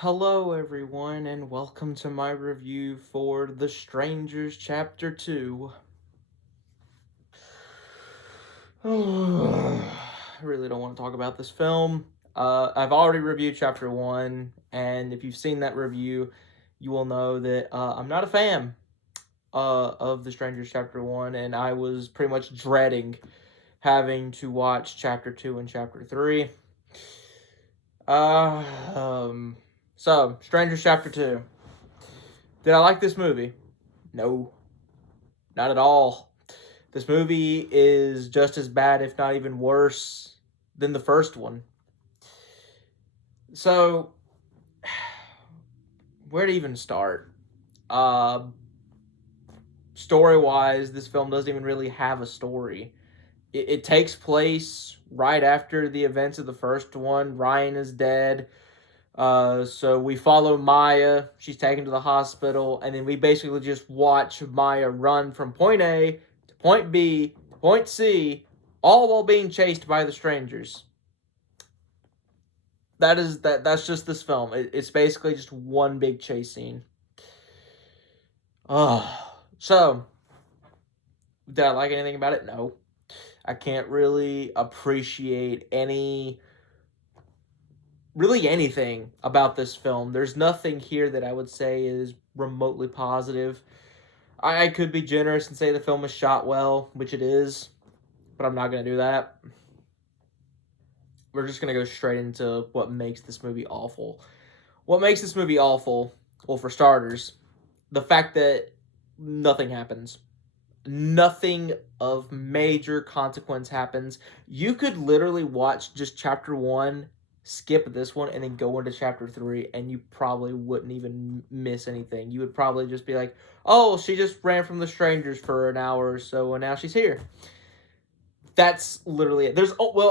Hello, everyone, and welcome to my review for The Strangers Chapter 2. I really don't want to talk about this film. I've already reviewed Chapter 1, and if you've seen that review, you will know that I'm not a fan of The Strangers Chapter 1, and I was pretty much dreading having to watch Chapter 2 and Chapter 3. Uh, um, Strangers Chapter 2. Did I like this movie? No, not at all. This movie is just as bad, if not even worse, than the first one. So, where to even start? Uh, Story wise, this film doesn't even really have a story. It takes place right after the events of the first one. Ryan is dead. So we follow Maya. She's taken to the hospital, and then we basically just watch Maya run from point A to point B to point C, all while being chased by the strangers. That's just this film. It's basically just one big chase scene. So did I like anything about it? No. I can't really appreciate really anything about this film. There's nothing here that I would say is remotely positive. I could be generous and say the film is shot well, which it is, but I'm not going to do that. We're just going to go straight into what makes this movie awful. What makes this movie awful? Well, for starters, the fact that nothing happens. Nothing of major consequence happens. You could literally watch just chapter 1, skip this one, and then go into chapter 3, and you probably wouldn't even miss anything. You would probably just be like, oh, she just ran from the strangers for an hour or so, and now she's here. That's literally it.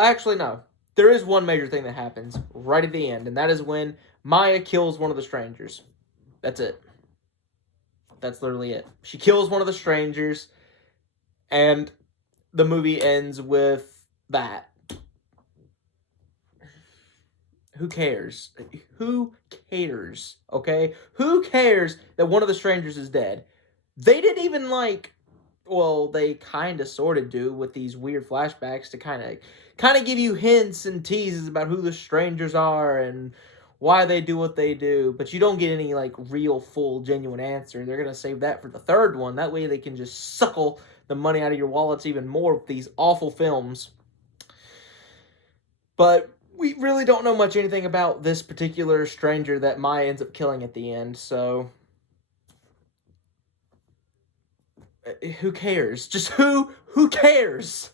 Actually, no. There is one major thing that happens right at the end, and that is when Maya kills one of the strangers. That's it. That's literally it. She kills one of the strangers, and the movie ends with that. Who cares? Who cares? Okay? Who cares that one of the strangers is dead? They didn't even they kind of sort of do with these weird flashbacks to kind of give you hints and teases about who the strangers are and why they do what they do, but you don't get any real full genuine answer. They're going to save that for the third one. That way they can just suckle the money out of your wallets even more with these awful films. But we really don't know much anything about this particular stranger that Maya ends up killing at the end, so who cares? Just who cares?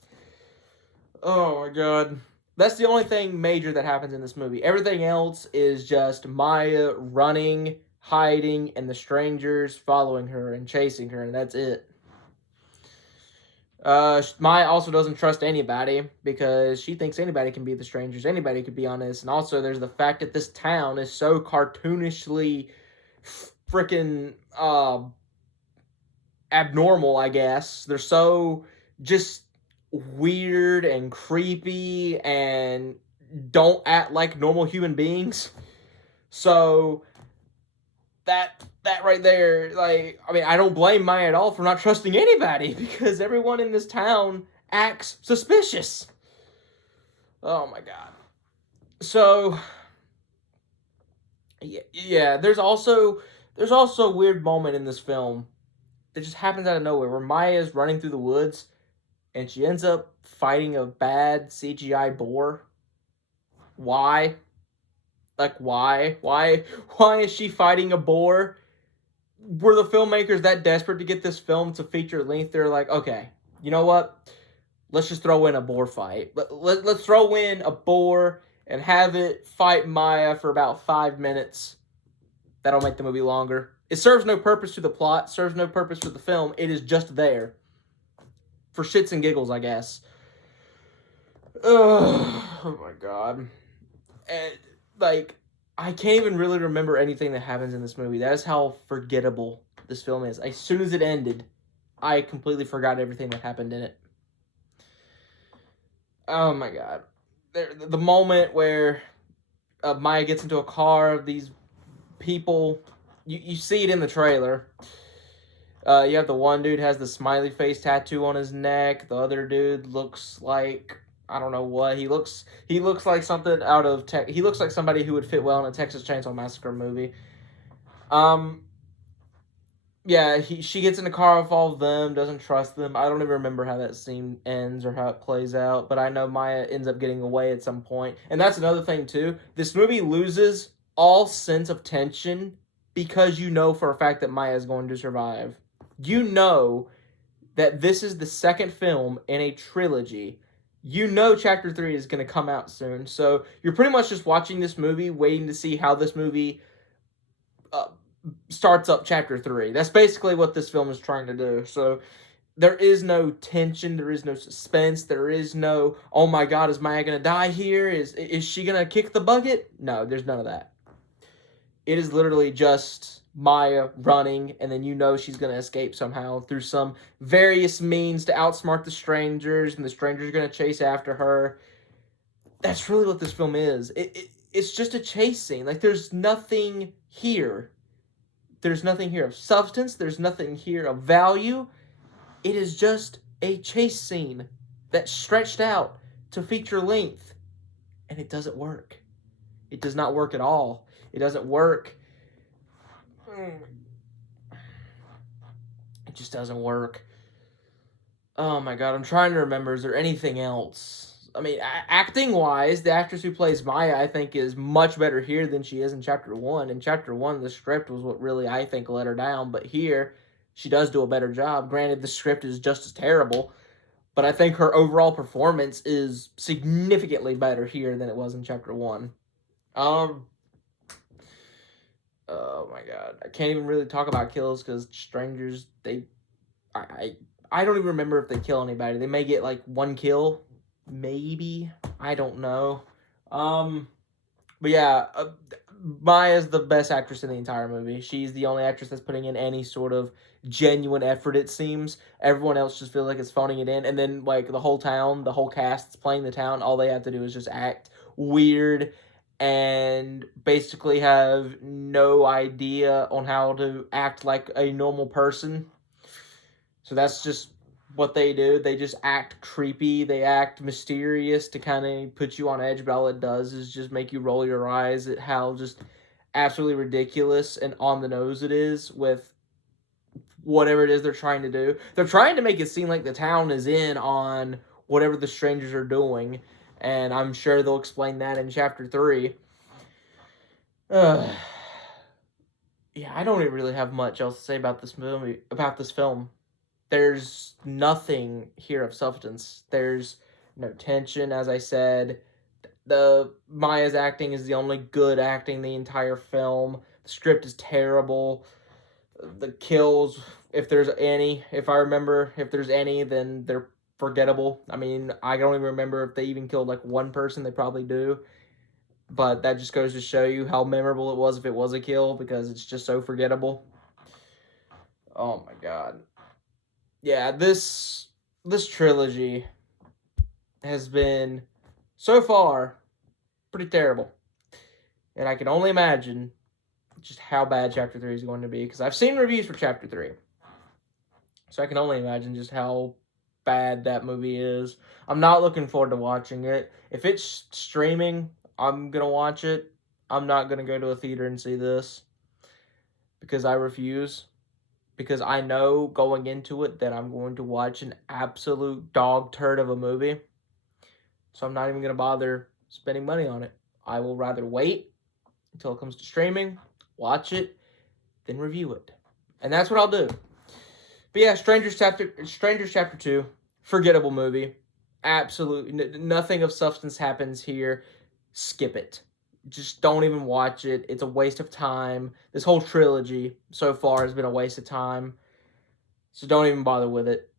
Oh my god. That's the only thing major that happens in this movie. Everything else is just Maya running, hiding, and the strangers following her and chasing her, and that's it. Maya also doesn't trust anybody because she thinks anybody can be the strangers, anybody could be on this. And also, there's the fact that this town is so cartoonishly freaking abnormal, I guess. They're so just weird and creepy and don't act like normal human beings. So that right there, I don't blame Maya at all for not trusting anybody because everyone in this town acts suspicious. Oh my god. So yeah, there's also a weird moment in this film that just happens out of nowhere where Maya is running through the woods and she ends up fighting a bad CGI boar. Why? Why? Why is she fighting a boar? Were the filmmakers that desperate to get this film to feature length? They're like, okay, you know what? Let's just throw in a boar fight. Let's throw in a boar and have it fight Maya for about 5 minutes. That'll make the movie longer. It serves no purpose to the plot, serves no purpose to the film. It is just there. For shits and giggles, I guess. Ugh, oh my god. And, I can't even really remember anything that happens in this movie. That is how forgettable this film is. As soon as it ended, I completely forgot everything that happened in it. Oh my god. The moment where Maya gets into a car, these people, you see it in the trailer. You have the one dude has the smiley face tattoo on his neck. The other dude looks like, I don't know what he looks like something out of he looks like somebody who would fit well in a Texas Chainsaw Massacre movie. Um, yeah, she gets in the car with all of them, doesn't trust them. I don't even remember how that scene ends or how it plays out, but I know Maya ends up getting away at some point. And that's another thing too. This movie loses all sense of tension because you know for a fact that Maya is going to survive. You know that this is the second film in a trilogy. You know chapter 3 is going to come out soon. So you're pretty much just watching this movie waiting to see how this movie uh, starts up chapter 3. That's basically what this film is trying to do. So there is no tension, there is no suspense, there is no, oh my god, is Maya gonna die here? Is she gonna kick the bucket? No, there's none of that. It is literally just Maya running, and then you know she's gonna escape somehow through some various means to outsmart the strangers, and the strangers are gonna chase after her. That's really what this film is. It's just a chase scene. Like, there's nothing here. There's nothing here of substance. There's nothing here of value. It is just a chase scene that's stretched out to feature length. And it doesn't work. It does not work at all. It doesn't work. It just doesn't work. Oh my god, I'm trying to remember. Is there anything else? I mean, acting-wise, the actress who plays Maya, I think, is much better here than she is in Chapter 1. In Chapter 1, the script was what really, I think, let her down. But here, she does do a better job. Granted, the script is just as terrible. But I think her overall performance is significantly better here than it was in Chapter 1. Oh my god. I can't even really talk about kills because strangers, I don't even remember if they kill anybody. They may get, like, one kill. Maybe. I don't know. But yeah, Maya's the best actress in the entire movie. She's the only actress that's putting in any sort of genuine effort, it seems. Everyone else just feels like it's phoning it in. And then, like, the whole town, the whole cast that's playing the town, all they have to do is just act weird and basically have no idea on how to act like a normal person. So that's just what they do. They just act creepy. They act mysterious to kind of put you on edge, but all it does is just make you roll your eyes at how just absolutely ridiculous and on the nose it is with whatever it is they're trying to do. They're trying to make it seem like the town is in on whatever the strangers are doing, and I'm sure they'll explain that in Chapter 3. Yeah, I don't even really have much else to say about this film. There's nothing here of substance. There's no tension, as I said. The Maya's acting is the only good acting in the entire film. The script is terrible. The kills, if there's any, if I remember, if there's any, then they're forgettable. I mean, I don't even remember if they even killed like one person. They probably do. But that just goes to show you how memorable it was if it was a kill, because it's just so forgettable. Oh my god. Yeah, this trilogy has been, so far, pretty terrible. And I can only imagine just how bad Chapter 3 is going to be, because I've seen reviews for Chapter 3. So I can only imagine just how bad that movie is. I'm not looking forward to watching it. If it's streaming, I'm going to watch it. I'm not going to go to a theater and see this, because I refuse. Because I know going into it that I'm going to watch an absolute dog turd of a movie. So I'm not even going to bother spending money on it. I will rather wait until it comes to streaming, watch it, then review it. And that's what I'll do. But yeah, Strangers Chapter 2, forgettable movie. Absolutely, nothing of substance happens here. Skip it. Just don't even watch it. It's a waste of time. This whole trilogy so far has been a waste of time. So don't even bother with it.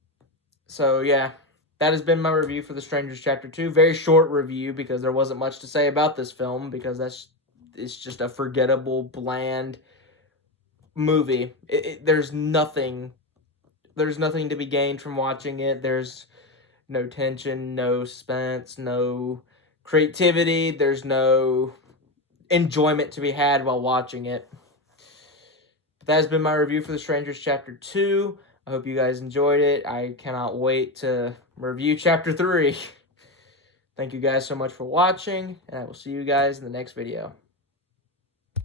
So yeah, that has been my review for The Strangers Chapter 2. Very short review because there wasn't much to say about this film, because it's just a forgettable, bland movie. There's nothing to be gained from watching it. There's no tension, no suspense, no creativity. There's no enjoyment to be had while watching it. that has been my review for The Strangers Chapter 2. I hope you guys enjoyed it. I cannot wait to review Chapter 3. Thank you guys so much for watching, and I will see you guys in the next video.